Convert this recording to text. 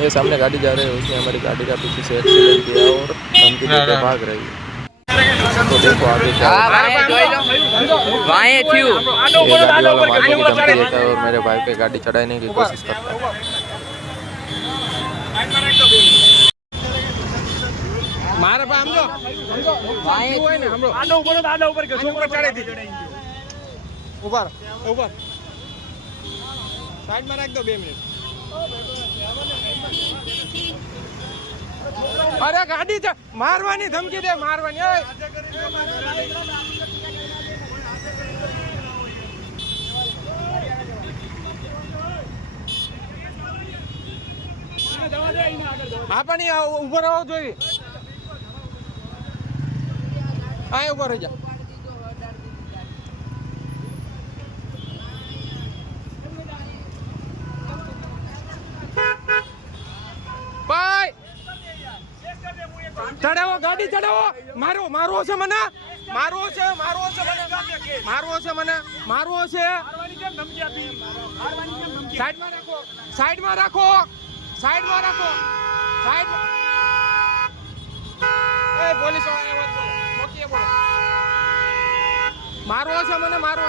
ये सामने गाड़ी जा रही है, उसमें हमारी गाड़ी का पीछे से एक्सीडेंट किया और धमकी देकर भाग रही है। तो देखो आगे क्या होता है। ये गाड़ी वाला मारने की धमकी देता है और मेरे भाई पे गाड़ी चढ़ाने की कोशिश करता है। मारे पे हम जो भाई हुए ना हम लोग आडो ऊपर के ऊपर चढ़े थी ऊपर ऊपर साइड में रख दो 2 मिनट। अरे गाड़ी मारवानी धमकी दे मारवानी ओए આપણી ઉપર આવો જોઈએ આ ઉપર રહી જા ભાઈ ચડાવો ગાડી ચડાવો મારો મારવો છે મને મારવો છે મને મારવો છે મને મારવો છે સાઈડમાં રાખો સાઈડમાં રાખો સાઈડમાં રાખો સાઈડ એ પોલીસ વાળા બોલો મોકીએ બોલો મારવો છે મને મારો